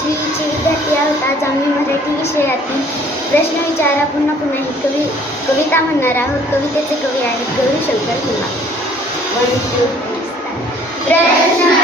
पाचवीचे विद्यार्थी आहोत. आज आम्ही मराठी विषयातील प्रश्न विचारा पुन्हा पुन्हा ही कविता म्हणणार आहोत. कवितेचे कवी आहेत गौरीशंकर हिमा. प्रश्न